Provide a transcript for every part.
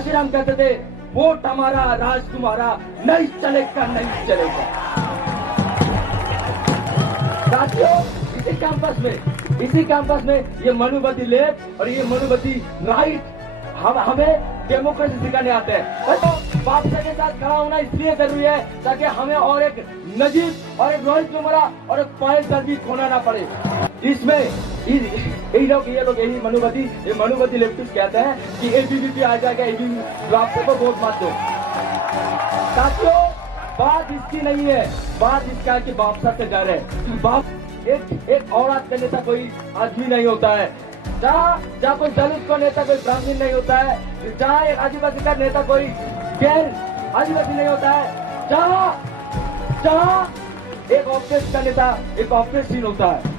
काशीराम कहते थे वोट हमारा राज तुम्हारा, नहीं चलेगा नहीं चलेगा। साथियों इसी कैंपस में ये मनुवादी लेफ्ट और ये मनुवादी राइट हमें डेमोक्रेसी सिखाने आते हैं। तो बादशाह के साथ खड़ा होना इसलिए जरूरी है ताकि हमें और एक नजीब और एक रोहित वेमुला और एक पायल दर्बी खोना ना पड़े। इसमें ये लोग यही मनुवादी लेफ्टिस्ट कहते हैं कि एबीवीपी आ जाएगा, एबीवीपी रास्ते को वोट मत दो। साथियों बात इसकी नहीं है, बात इसका है कि बादशाह से डर है। बाप एक औरत का नेता कोई आदमी नहीं होता है, जहाँ कोई दलित का नेता कोई ब्राह्मण नहीं होता है, जहाँ एक आदिवासी का नेता कोई गैर आदिवासी नहीं होता है, जहाँ एक ऑपरेशन का नेता एक ऑपरेशन होता है।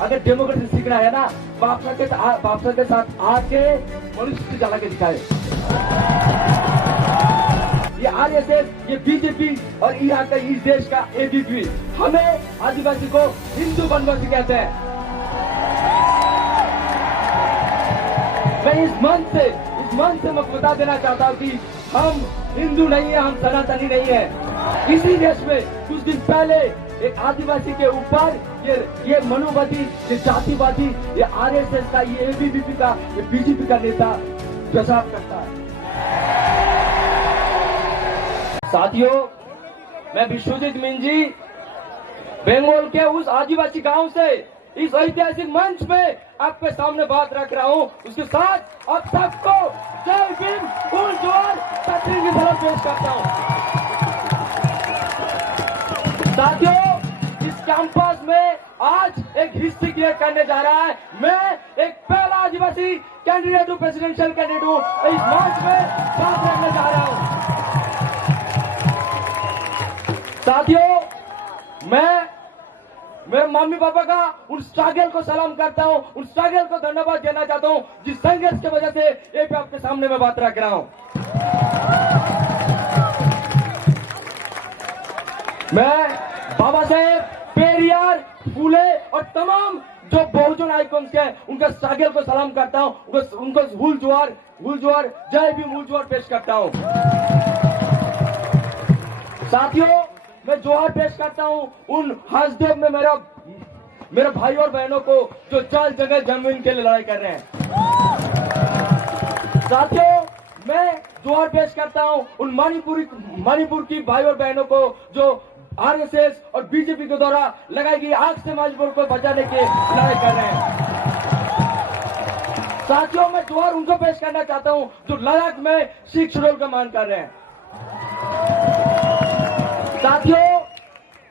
अगर डेमोक्रेसी सीखना है ना, बादशाह के साथ आके मनुष्य चला के दिखाए। ये आरएसएस, ये बीजेपी और यहाँ का इस देश का एबीपी हमें आदिवासी को हिंदू बनवासी कहते हैं। मैं इस मंच से मैं बता देना चाहता हूँ कि हम हिंदू नहीं है, हम सनातनी नहीं है। इसी देश में कुछ दिन पहले एक आदिवासी के ऊपर ये मनुवादी, ये जातिवादी, ये आरएसएस का, ये एबीवीपी का, ये बीजेपी का नेता प्रचार करता है। साथियों मैं विश्वजीत मिंजी बंगाल के उस आदिवासी गांव से इस ऐतिहासिक मंच में आपके सामने बात रख रहा हूं। उसके साथ आप सबको जय भीम, फूल जोर, तकरीर की सलाम पेश करता हूं। साथियों इस कैंपस में आज एक हिस्ट्री क्रिएट करने जा रहा है। मैं एक पहला आदिवासी कैंडिडेट हूं, प्रेसिडेंशियल कैंडिडेट हूं, इस मंच में बात रखने जा रहा हूं। साथियों मैं मेरे मम्मी पापा का उन स्ट्रगल को सलाम करता हूं, उन स्ट्रगल को धन्यवाद देना चाहता हूं जिस संघर्ष की वजह से ये पे आपके सामने मैं बात रख रहा हूं। मैं बाबा साहेब, पेरियार, फूले और तमाम जो बहुजन आइकॉन्स के उनका स्ट्रगल को सलाम करता हूं, उनको हुल जोहार, जय भीम, हुल जोहार पेश करता हूं। साथियों मैं जोहार पेश करता हूं उन हंसदेव में मेरे भाई और बहनों को जो जल जगह जमीन के लिए लड़ाई कर रहे हैं। साथियों मैं जोहार पेश करता हूं उन मणिपुर की भाई और बहनों को जो आरएसएस और बीजेपी के द्वारा लगाई गई आग से मणिपुर को बचाने की लड़ाई कर रहे हैं। साथियों मैं जोहार उनको पेश करना चाहता हूं जो लद्दाख में सिख शेड्यूल का मान कर रहे हैं। साथियों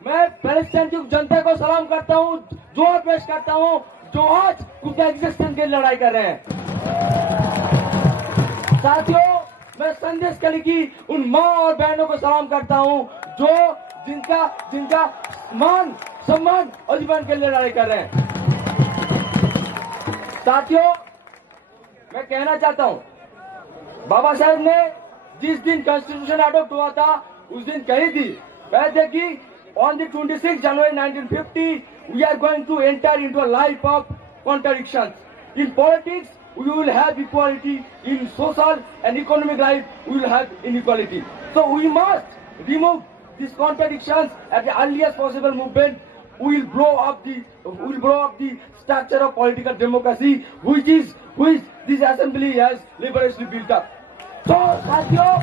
मैं पैलेस्टाइन की जनता को सलाम करता हूं, जोहार पेश करता हूं जो आज खुद एग्जिस्टेंस के लिए लड़ाई कर रहे हैं। साथियों मैं संदेश कली की उन माँ और बहनों को सलाम करता हूं जो जिनका मान सम्मान और जीवन के लिए लड़ाई कर रहे हैं। साथियों मैं कहना चाहता हूं बाबा साहेब ने जिस दिन कॉन्स्टिट्यूशन अडॉप्ट हुआ था उस दिन कही थी वैसे कि on the 26th January 1950 we are going to enter into a life of contradictions. In politics we will have equality, in social and economic life we will have inequality. So we must remove these contradictions at the earliest possible movement. We will blow up the structure of political democracy which this assembly has laboriously built up. So साथियों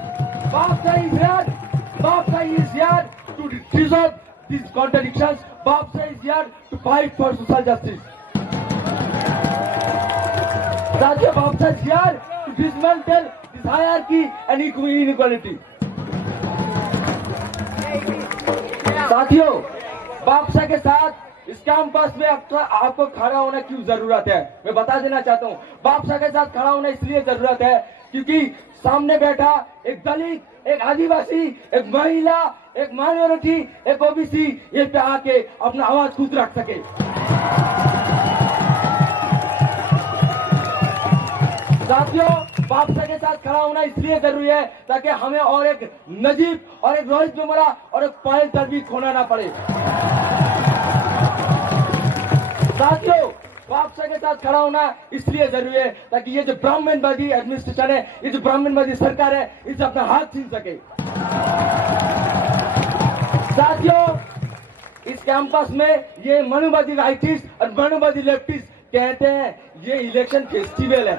Babsa is here to resolve these contradictions. Babsa is here to fight for social justice. साथियों Babsa is here to dismantle this hierarchy and inequality. साथियों Babsa के साथ इस campus में आपको खड़ा होना क्यों जरूरत है मैं बता देना चाहता हूँ। Babsa के साथ खड़ा होना इसलिए जरूरत है क्योंकि सामने बैठा एक दलित, एक आदिवासी, एक महिला, एक माइनॉरिटी, एक ओबीसी ये पे आके अपना आवाज खुद रख सके। साथियों Babsa के साथ खड़ा होना इसलिए जरूरी है ताकि हमें और एक नजीब और एक रोहित वेमुला और एक पायल दर्बी खोना ना पड़े। साथियों बादशाह के साथ खड़ा होना इसलिए जरूरी है ताकि ये जो ब्राह्मणवादी एडमिनिस्ट्रेशन है, ये जो ब्राह्मणवादी सरकार है, इससे अपना हाथ छीन सके। साथियों, इस कैंपस में ये मनुवादी राइटिस्ट और मनुवादी लेफ्टिस्ट कहते हैं ये इलेक्शन फेस्टिवल है।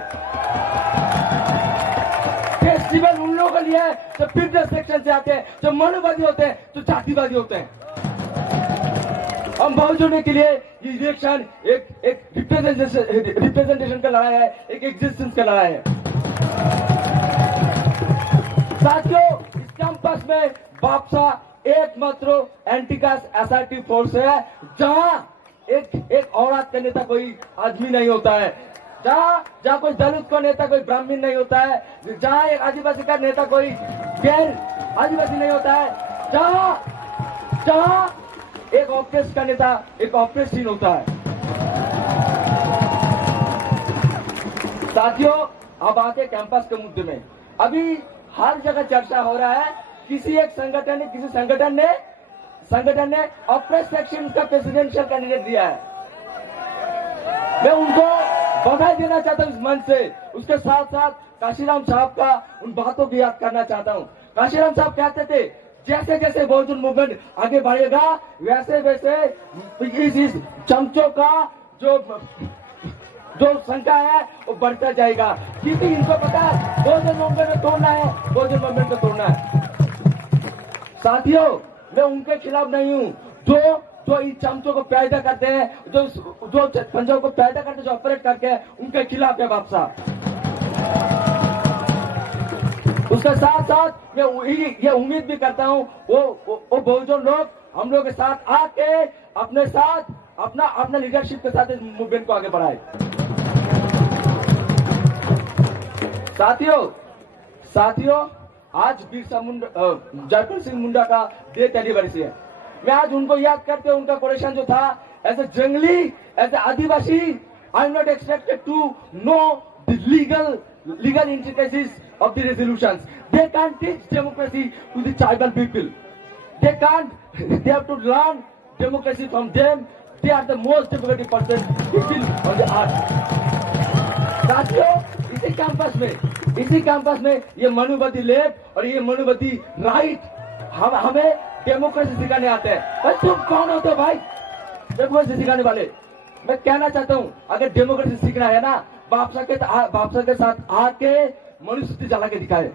फेस्टिवल उन लोगों के लिए है जो बिजनेस सेक्शन से आते हैं, जो मनुवादी होते हैं, जो जातिवादी होते हैं। हम बहुजनों के लिए ये इलेक्शन एक रिप्रेजेंटेशन का लड़ाई है, एक एग्जिस्टेंस का लड़ाई है। साथियों, इस कैंपस में बापसा एकमात्र एंटी कास्ट असर्टिव फोर्स है जहां एक औरत का नेता कोई आदमी नहीं होता है, जहाँ कोई दलित का नेता कोई ब्राह्मण नहीं होता है, जहाँ एक आदिवासी का नेता कोई गैर आदिवासी नहीं होता है, जहाँ एक ऑपरेस्ट का नेता एक ऑपरेस्टीन होता है। साथियों, अब आते कैंपस के मुद्दे में। अभी हर जगह चर्चा हो रहा है, किसी संगठन ने ऑपरेस्ट सेक्शन का प्रेसिडेंशियल कैंडिडेट दिया है। मैं उनको बधाई देना चाहता हूं इस मंच से। उसके साथ साथ काशीराम साहब का उन बातों की याद करना चाहता हूं। काशीराम साहब कहते थे जैसे जैसे बहुजन मूवमेंट आगे बढ़ेगा वैसे वैसे इस चमचों का जो संख्या है वो बढ़ता जाएगा, क्योंकि इनको पता है बहुजन मूवमेंट को तोड़ना है, बहुजन मूवमेंट को तोड़ना है। साथियों, मैं उनके खिलाफ नहीं हूं जो इन चमचों को पैदा करते हैं, जो पंजों को पैदा करते हैं, जो ऑपरेट करते हैं, उनके खिलाफ है बापसा। उसके साथ साथ मैं ये उम्मीद भी करता हूं वो बहुजन लोग हम लोग के साथ आके अपने साथ अपना लीडरशिप के साथ इस मूवमेंट को आगे बढ़ाए। साथियों, आज बिरसा मुंडा जयपुर सिंह मुंडा का डेथ एनिवर्सरी है। मैं आज उनको याद करते हुए उनका क्वेश्चन जो था, एज ए जंगली, एज ए आदिवासी, I am not expected to know the legal intricacies of the resolutions. They can't teach democracy to the tribal people. They have to learn democracy from them. They are the most democratic people on the earth. साथियों, इसी campus में ये मनुवादी left और ये मनुवादी right हमें democracy सिखाने आते हैं। पर तुम कौन होते हो भाई डेमोक्रेसी सिखाने वाले? मैं कहना चाहता हूँ, अगर डेमोक्रेसी सीखना है ना, बापसा के साथ आके मनुष्य जला के दिखाए।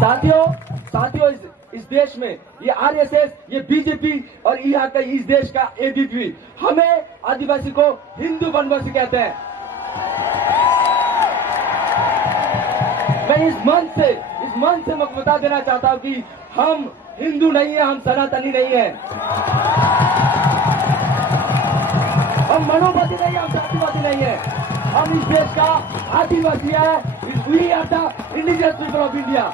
साथियों, इस देश में ये आरएसएस, ये बीजेपी और यहाँ का इस देश का एबीपी हमें आदिवासी को हिंदू वनवासी कहते हैं। मैं इस मंच से मैं बता देना चाहता हूँ कि हम हिंदू नहीं है, हम सनातनी नहीं है, हम मनुवादी नहीं है, हम जातिवादी नहीं है, हम इस देश का आदिवासी है। We are the indigenous people of India.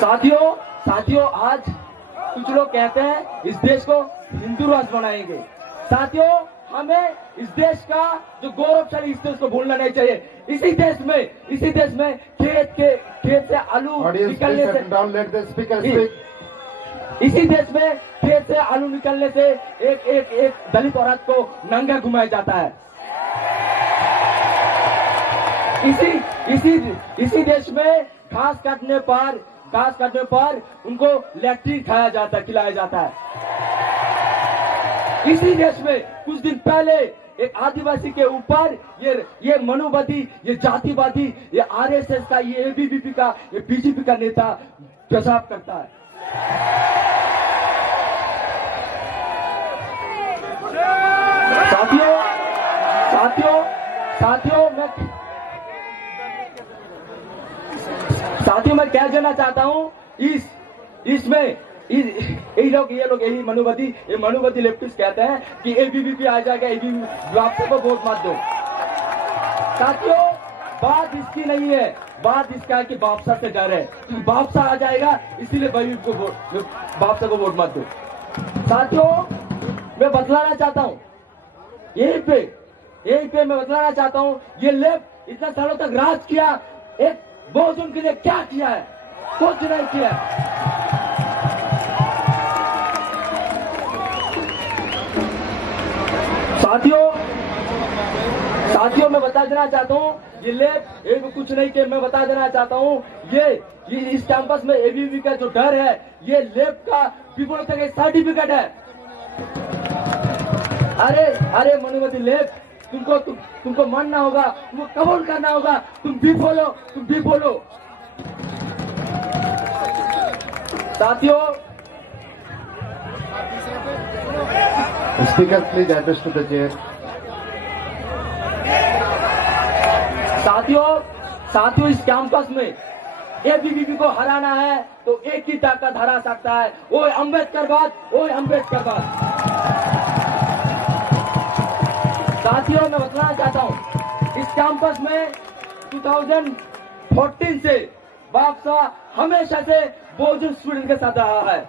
साथियों, आज कुछ लोग कहते हैं इस देश को हिंदू राष्ट्र बनाएंगे। साथियों, हमें इस देश का जो गौरवशाली इस देश को भूलना नहीं चाहिए। इसी देश में खेत से आलू निकलने से इसी देश में खेत से आलू निकलने से एक दलित औरत को नंगा घुमाया जाता है। इसी देश में घास काटने पर उनको लैट्रिन खिलाया जाता है। इसी देश में कुछ दिन पहले एक आदिवासी के ऊपर ये मनुवादी, ये जातिवादी, ये आरएसएस का, ये एबीवीपी का, ये बीजेपी का नेता पेशाब करता है। साथियों, मैं क्या कहना चाहता हूँ, इसमें ये लोग यही मनुवादी लेफ्टिस्ट कहते हैं कि एबीवीपी आ जाएगा, एबीवीपी आप सबको वोट मत दो। साथियों, बात इसकी नहीं है, बात इसका है कि बापसा से डर है, बापसा आ जाएगा इसलिए बापसा को वोट मत दो। साथियों, मैं बतलाना चाहता हूँ, यहीं पे मैं बतलाना चाहता हूँ, ये लेफ्ट इतना सालों तक राज किया, एक बहुजन के लिए क्या किया है? कुछ नहीं किया। साथियों मैं बता देना चाहता हूँ, ये लैब एक कुछ नहीं कि मैं बता देना चाहता हूँ, ये इस कैंपस में एबीवी का जो डर है, ये लैब का पीपल तक एक सर्टिफिकेट है। अरे मनुमति लैब, तुमको मानना होगा, तुमको कबूल करना होगा, तुम भी बोलो। साथियों, Speaker, please address to the chair. साथियों इस कैंपस में एबीवीपी को हराना है तो एक ही ताकत हरा सकता है, ओए अम्बेडकरवाद। साथियों मैं बताना चाहता हूं, इस कैंपस में 2014 से बापसा हमेशा से बहुजन स्टूडेंट के साथ रहा है।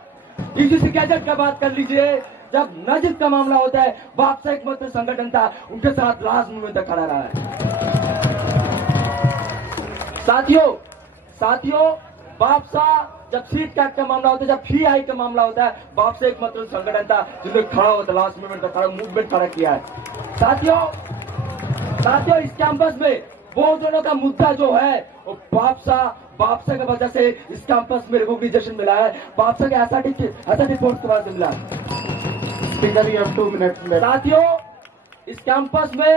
यूजीसी गैजेट का बात कर लीजिए, जब नजीब का मामला होता है, बापसा एकमात्र संगठन था उनके साथ लास्ट मूवमेंट तक खड़ा रहा है। साथियों बापसा जब सीट कैट का मामला होता है, जब फी आई का मामला होता है, बापसा एकमात्र संगठन था जिसने खड़ा होता लास्ट मूवमेंट तक खड़ा मूवमेंट खड़ा किया है। साथियों इस कैंपस में बहुजनों का मुद्दा जो है वो बापसा की वजह से इस कैंपस में रिकॉग्निशन मिला है, बापसा के एसआरटी फोर्स की वजह से मिला है। Speaker, you have 2 minutes left. साथियों इस कैंपस में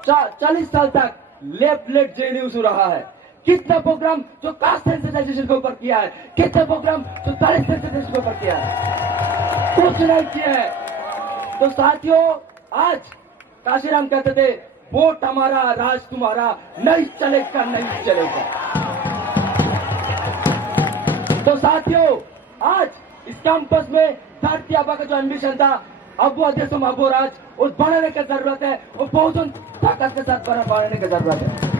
40 साल तक लेफ्ट जेडीयू रहा है। कितना प्रोग्राम जो कास्ट सेंसिटाइजेशन के ऊपर किया है, कितना प्रोग्राम जो दलित सेंसिटाइजेशन के ऊपर किया है, कुछ नहीं किया है। तो साथियों आज काशीराम कहते थे, वोट हमारा राज तुम्हारा, नहीं चलेगा। तो साथियों आज इस कैंपस में भारती आबा का जो एम्बिशन था, अब वो अध्यक्ष महाबोराज उस बढ़ाने की जरूरत है, और बहुजन ताकत के साथ बढ़ाने की जरूरत है।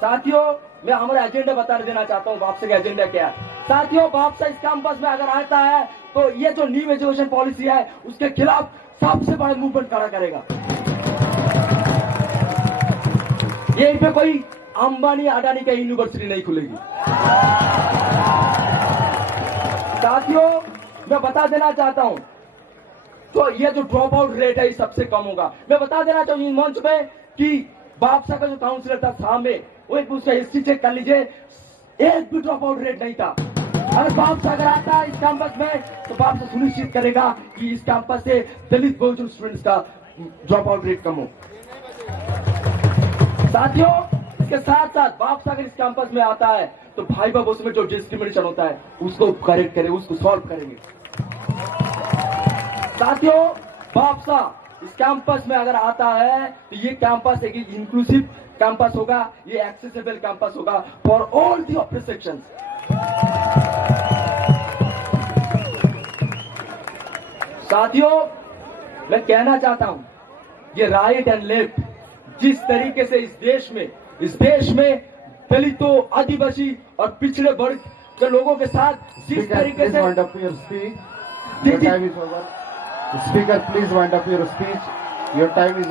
साथियों मैं हमारा एजेंडा बता देना चाहता हूँ, वापसी का एजेंडा क्या है। साथियों वापसा इस कैंपस में अगर आता है तो ये जो न्यू एजुकेशन पॉलिसी है उसके खिलाफ सबसे बड़ा मूवमेंट खड़ा करेगा। ये पे कोई अंबानी अडानी का यूनिवर्सिटी नहीं खुलेगी। साथियों मैं बता देना चाहता हूं, तो ये जो ड्रॉप आउट रेट है ये सबसे कम होगा। मैं बता देना चाहूँ इस मंच में कि बापसा का जो काउंसिलर था सामने, वो एक उसका हिस्ट्री चेक कर लीजिए, एक भी ड्रॉप आउट रेट नहीं था। अगर बापसा अगर आता है इस कैंपस में तो बापसा सुनिश्चित करेगा कि इस कैंपस से दलित बहुजन स्टूडेंट्स का ड्रॉप आउट रेट कम हो। साथियों इसके साथ साथ बापसा अगर इस कैंपस में आता है तो भाई बाबू में जो डिस्क्रिमिनेशन होता है उसको करेक्ट करें, उसको सॉल्व करेंगे। साथियों बापसा इस कैंपस में अगर आता है तो ये कैंपस एक इंक्लूसिव कैंपस होगा, ये एक्सेसिबल कैंपस होगा for all the operate sections. साथियों मैं कहना चाहता हूं, ये राइट एंड लेफ्ट जिस तरीके से इस देश में दलितों, आदिवासी और पिछड़े वर्ग के लोगों के साथ जिस तरीके से Speaker, please wind up your speech. Your time is